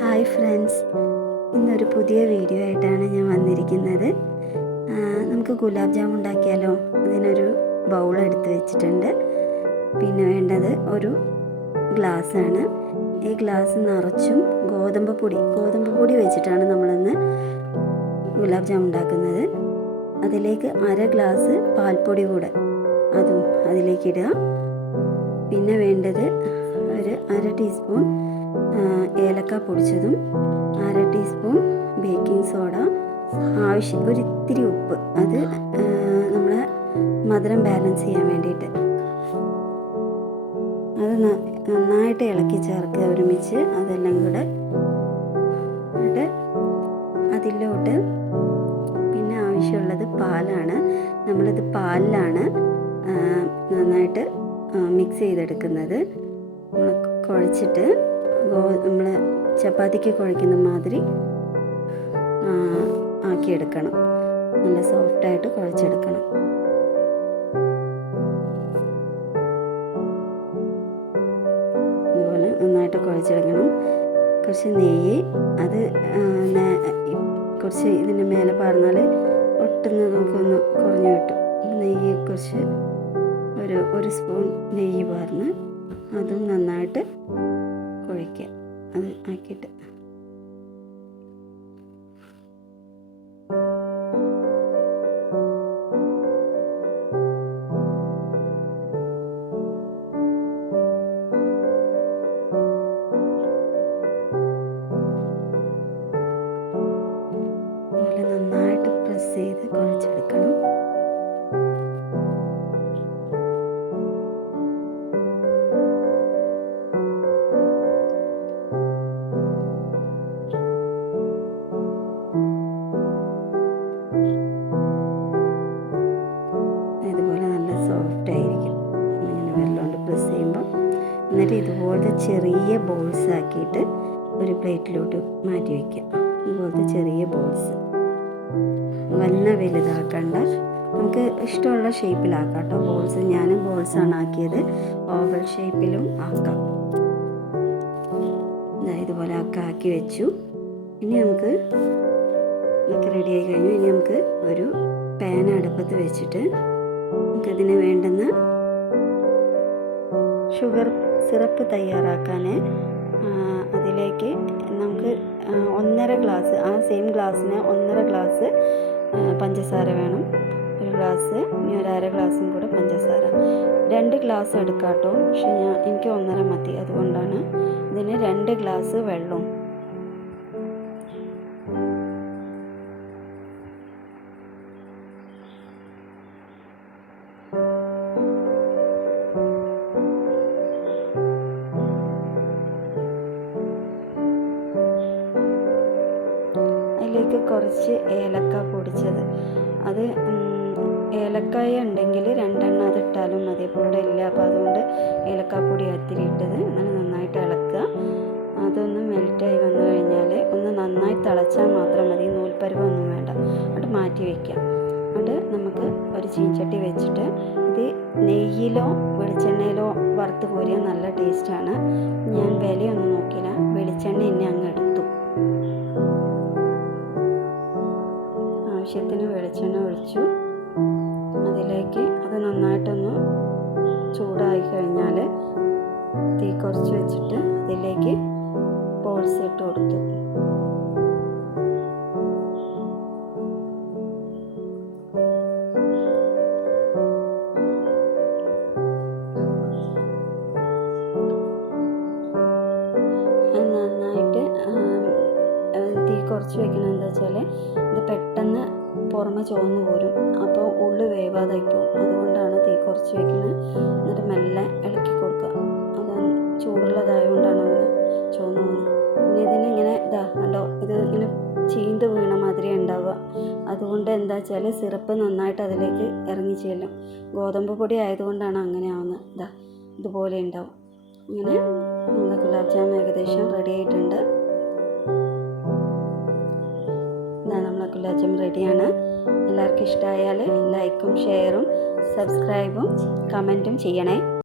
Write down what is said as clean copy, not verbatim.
Hi friends, ഇന്നൊരു പുതിയ video ആയിട്ടാണ് ഞാൻ വന്നിരിക്കുന്നത്. നമുക്ക് ഗുലാബ് ജാമുൻ ഉണ്ടാക്കിയാലോ? അതിനൊരു ബൗൾ എടുത്ത് വെച്ചിട്ടുണ്ട്. പിന്നെ വേണ്ടത് ഒരു ഗ്ലാസ്സാണ്. ഈ ഗ്ലാസ് നിറച്ചും ഗോതമ്പ് പൊടി വെച്ചിട്ടാണ് നമ്മളിന്ന് ഗുലാബ് ജാമുൻ ഉണ്ടാക്കുന്നത്. അതിലേക്ക് അര ഗ്ലാസ് പാൽപ്പൊടി കൂടെ അതും അതിലേക്ക് ഇടുക. പിന്നെ വേണ്ടത് ഒരു അര ടീസ്പൂൺ ഏലക്ക പൊടിച്ചതും, അര ടീസ്പൂൺ ബേക്കിംഗ് സോഡ, ഒരിത്തിരി ഉപ്പ്, അത് നമ്മളെ മധുരം ബാലൻസ് ചെയ്യാൻ വേണ്ടിയിട്ട്. അത് നന്നായിട്ട് ഇളക്കി ചേർക്കുക ഒരുമിച്ച്. അതെല്ലാം കൂടെ അതിലോട്ട് പിന്നെ ആവശ്യമുള്ളത് പാലാണ്. നമ്മളിത് പാലിലാണ് നന്നായിട്ട് മിക്സ് ചെയ്തെടുക്കുന്നത്. നമ്മൾ കുഴച്ചിട്ട് നമ്മൾ ചപ്പാത്തിക്ക് കുഴയ്ക്കുന്ന മാതിരി ആക്കിയെടുക്കണം. നല്ല സോഫ്റ്റായിട്ട് കുഴച്ചെടുക്കണം. ഇതുപോലെ നന്നായിട്ട് കുഴച്ചെടുക്കണം. കുറച്ച് നെയ്യ്, അത് കുറച്ച് ഇതിൻ്റെ മേലെ പറഞ്ഞാൽ ഒട്ടുന്നതൊക്കെ ഒന്ന് കുറഞ്ഞു കിട്ടും. നെയ്യ് കുറച്ച് ഒരു സ്പൂൺ നെയ്യ് പറഞ്ഞ് അതും നന്നായിട്ട് കുഴയ്ക്കുക. അത് ആക്കിയിട്ട് നന്നായിട്ട് പ്രസ് ചെയ്ത് കുഴച്ചെടുക്കണം. ഇതുപോലെ നല്ല സോഫ്റ്റ് ആയിരിക്കും ഇങ്ങനെ വെള്ളമുണ്ട് പ്രസ് ചെയ്യുമ്പോൾ. എന്നിട്ട് ഇതുപോലത്തെ ചെറിയ ബോൾസ് ആക്കിയിട്ട് ഒരു പ്ലേറ്റിലോട്ട് മാറ്റി വയ്ക്കുക. ഇതുപോലത്തെ ചെറിയ ബോൾസ്, വലുതാക്കണ്ട, നമുക്ക് ഇഷ്ടമുള്ള ഷേപ്പിലാക്കാം കേട്ടോ ബോൾസ്. ഞാൻ ബോൾസാണ് ആക്കിയത്. ഓവൽ ഷേപ്പിലും ആക്കാം. ഇതുപോലെ ആക്കി വെച്ചു. ഇനി നമുക്ക് റെഡി ആയി കഴിഞ്ഞു. ഇനി നമുക്ക് ഒരു പാൻ അടുപ്പത്ത് വെച്ചിട്ട് നമുക്കിതിന് വേണ്ടുന്ന ഷുഗർ സിറപ്പ് തയ്യാറാക്കാൻ അതിലേക്ക് നമുക്ക് 1.5 ഗ്ലാസ്, ആ സെയിം ഗ്ലാസ്സിന് 1.5 ഗ്ലാസ് പഞ്ചസാര വേണം. ഒരു ഗ്ലാസ്, ഇനി ഒരു അര ഗ്ലാസും കൂടെ പഞ്ചസാര. 2 ഗ്ലാസ് എടുക്കാം കേട്ടോ. പക്ഷെ എനിക്ക് 1.5 മതി. അതുകൊണ്ടാണ് ഇതിന് 2 ഗ്ലാസ് വെള്ളവും. അതിലേക്ക് കുറച്ച് ഏലക്ക പൊടിച്ചത്, അത് ഏലക്കായ ഉണ്ടെങ്കിൽ 2 എണ്ണം അതിട്ടാലും മതി. ഇപ്പോൾ ഇവിടെ ഇല്ല, അപ്പോൾ അതുകൊണ്ട് ഏലക്കാപ്പൊടി അത്തിരി ഇട്ടത്. അങ്ങനെ നന്നായിട്ട് ഇളക്കുക. അതൊന്ന് മെൽറ്റായി വന്നു കഴിഞ്ഞാൽ ഒന്ന് നന്നായി തിളച്ചാൽ മാത്രം മതി. നൂൽപ്പരുവൊന്നും വേണ്ട. അത് മാറ്റി വയ്ക്കാം. അത് നമുക്ക് ഒരു ചീൻചട്ടി വെച്ചിട്ട് ഇത് നെയ്യിലോ വെളിച്ചെണ്ണയിലോ വറുത്ത് കോരിയാൽ നല്ല ടേസ്റ്റാണ്. ഞാൻ വിലയൊന്നും നോക്കിയില്ല, വെളിച്ചെണ്ണ എന്നെ അങ്ങ് എടുത്തു. ആവശ്യത്തിന് വെളിച്ചെണ്ണ ഒഴിച്ചു. അതിലേക്ക് അത് നന്നായിട്ടൊന്ന് ചൂടായി കഴിഞ്ഞാൽ തീ കുറച്ച് വെച്ചിട്ട് അതിലേക്ക് ബോൾസ് ഇട്ട് കൊടുത്തു. നന്നായിട്ട് തീ കുറച്ച് വെക്കണം. എന്താ വെച്ചാൽ ഇത് പെട്ടെന്ന് പുറമെ ചുവന്ന് പോരും, അപ്പോൾ ഉള്ളു വേവാതായി പോകും. അതുകൊണ്ടാണ് തീ കുറച്ച് വെക്കുന്നത്. എന്നിട്ട് മെല്ലെ ഇളക്കി കൊടുക്കുക. അത് ചൂടുള്ളതായതുകൊണ്ടാണ് അങ്ങനെ ചുവന്ന് പോകുന്നത്. പിന്നെ ഇതിനിങ്ങനെ കണ്ടോ, ഇത് ഇങ്ങനെ ചീന്ത് വീണ മാതിരി ഉണ്ടാവുക. അതുകൊണ്ട് എന്താ വെച്ചാൽ സിറപ്പ് നന്നായിട്ട് അതിലേക്ക് ഇറങ്ങി ചെല്ലും. ഗോതമ്പ് പൊടി ആയതുകൊണ്ടാണ് അങ്ങനെ ആവുന്നത്. ഇതുപോലെ ഉണ്ടാവും. ഇങ്ങനെ നമ്മുടെ ഗുലാബ് ജാമുൻ ഏകദേശം റെഡി ആയിട്ടുണ്ട്. നമ്മളെ ഗുലാബ് ജാമുൻ റെഡിയാണ്. എല്ലാവർക്കും ഇഷ്ടമായാൽ ലൈക്കും ഷെയറും സബ്സ്ക്രൈബും കമൻറ്റും ചെയ്യണേ.